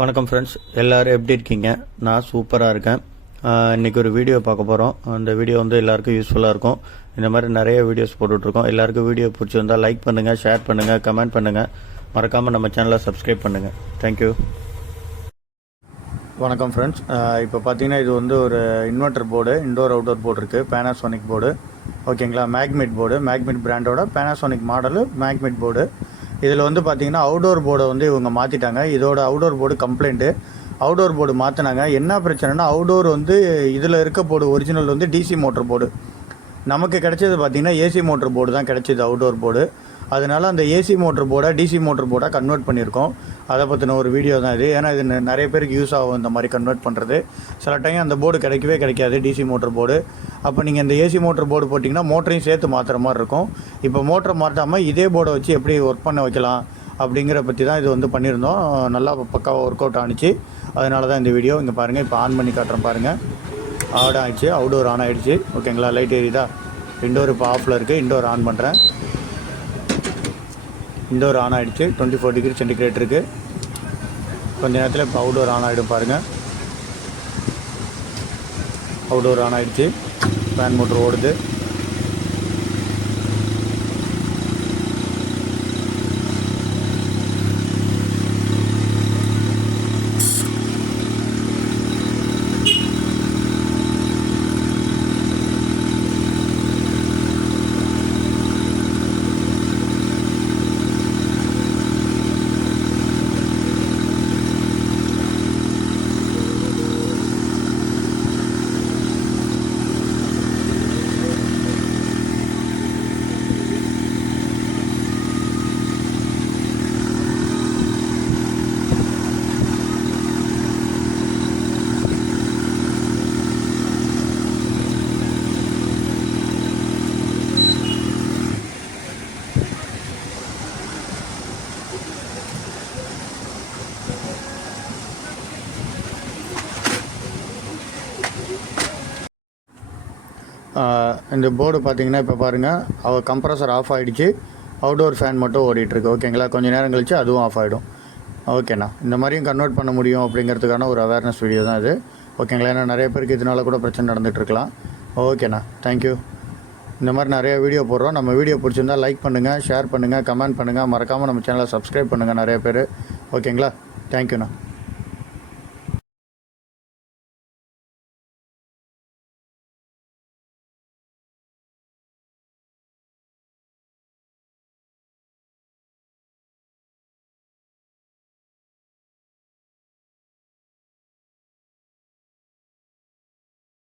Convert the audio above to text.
வணக்கம் ஃப்ரெண்ட்ஸ், எல்லோரும் எப்படி இருக்கீங்க? நான் சூப்பராக இருக்கேன். இன்றைக்கி ஒரு வீடியோ பார்க்க போகிறோம். அந்த வீடியோ வந்து எல்லாருக்கும் யூஸ்ஃபுல்லாக இருக்கும். இந்த மாதிரி நிறைய வீடியோஸ் போட்டுட்ருக்கோம். எல்லாருக்கும் வீடியோ பிடிச்சிருந்தால் லைக் பண்ணுங்கள், ஷேர் பண்ணுங்கள், கமெண்ட் பண்ணுங்கள். மறக்காமல் நம்ம சேனலை சப்ஸ்கிரைப் பண்ணுங்கள். தேங்க்யூ. வணக்கம் ஃப்ரெண்ட்ஸ், இப்போ பார்த்தீங்கன்னா இது வந்து ஒரு inverter board, indoor outdoor board இருக்குது. பேனாசோனிக் போர்டு, ஓகேங்களா? மேக்மிட் போர்டு, மேக்மிட் பிராண்டோட பேனாசோனிக் மாடலு மேக்மிட் போர்டு. இதில் வந்து பார்த்திங்கன்னா அவுடோர் போர்டை வந்து இவங்க மாற்றிட்டாங்க. இதோட outdoor board complaint. Outdoor board மாற்றினாங்க. என்ன பிரச்சனைனா, அவுடோர் வந்து இதில் இருக்க போர்டு ஒரிஜினல் வந்து டிசி மோட்டர் போர்டு. நமக்கு கிடைச்சது பார்த்திங்கன்னா ஏசி மோட்டர் போர்டு தான் கிடைச்சிது, அவுடோர் போர்டு. அதனால் அந்த ஏசி மோட்டர் போர்டை டிசி மோட்டர் போர்டாக கன்வெர்ட் பண்ணியிருக்கோம். அதை பற்றின ஒரு வீடியோ தான் இது. ஏன்னா இது நிறைய பேருக்கு யூஸ் ஆகும் இந்த மாதிரி கன்வெர்ட் பண்ணுறது. சில டைம் அந்த போர்டு கிடைக்காது, டிசி மோட்டர் போர்டு. அப்போ நீங்கள் இந்த ஏசி மோட்டர் போர்டு போட்டிங்கன்னா மோட்டரையும் சேர்த்து மாற்றுற மாதிரி இருக்கும். இப்போ மோட்டரை மாற்றாமல் இதே போர்டை வச்சு எப்படி ஒர்க் பண்ண வைக்கலாம் அப்படிங்கிற பற்றி தான் இது வந்து பண்ணியிருந்தோம். நல்லா பக்காவாக ஒர்க் அவுட் ஆனிச்சு. அதனால தான் இந்த வீடியோ. இங்கே பாருங்கள், இப்போ ஆன் பண்ணி காட்டுறேன் பாருங்கள். ஆன் ஆகிடுச்சு, அவுடோர் ஆன் ஆகிடுச்சு. ஓகேங்களா? லைட் எரியுதா? இன்டோர் இப்போ ஆஃபில் இருக்குது. இன்டோர் ஆன் பண்ணுறேன். இன்டோர் ஆன் ஆகிடுச்சு. 24 டிகிரி சென்டிகிரேட் இருக்குது. கொஞ்ச நேரத்தில் இப்போ அவுடோர் ஆன் ஆகிடும் பாருங்கள். அவுடோர் ஆன் ஆகிடுச்சு. ஃபேன் மோட்ரு ஓடுது. இந்த போர்டு பார்த்திங்கன்னா இப்போ பாருங்கள், கம்ப்ரஸர் ஆஃப் ஆகிடுச்சு. அவுடோர் ஃபேன் மட்டும் ஓடிட்டுருக்கு. ஓகேங்களா? கொஞ்சம் நேரம் கழிச்சு அதுவும் ஆஃப் ஆகிடும். ஓகேண்ணா, இந்த மாதிரியும் கன்வெர்ட் பண்ண முடியும் அப்படிங்கிறதுக்கான ஒரு அவேர்னஸ் வீடியோ தான் இது. ஓகேங்களா? ஏன்னா நிறைய பேருக்கு இதனால கூட பிரச்சனை நடந்துகிட்ருக்கலாம். ஓகேண்ணா, தேங்க்யூ. இந்த மாதிரி நிறைய வீடியோ போடுறோம். நம்ம வீடியோ பிடிச்சிருந்தால் லைக் பண்ணுங்கள், ஷேர் பண்ணுங்கள், கமெண்ட் பண்ணுங்கள். மறக்காமல் நம்ம சேனலை சப்ஸ்கிரைப் பண்ணுங்கள் நிறைய பேர். ஓகேங்களா? தேங்க்யூண்ணா.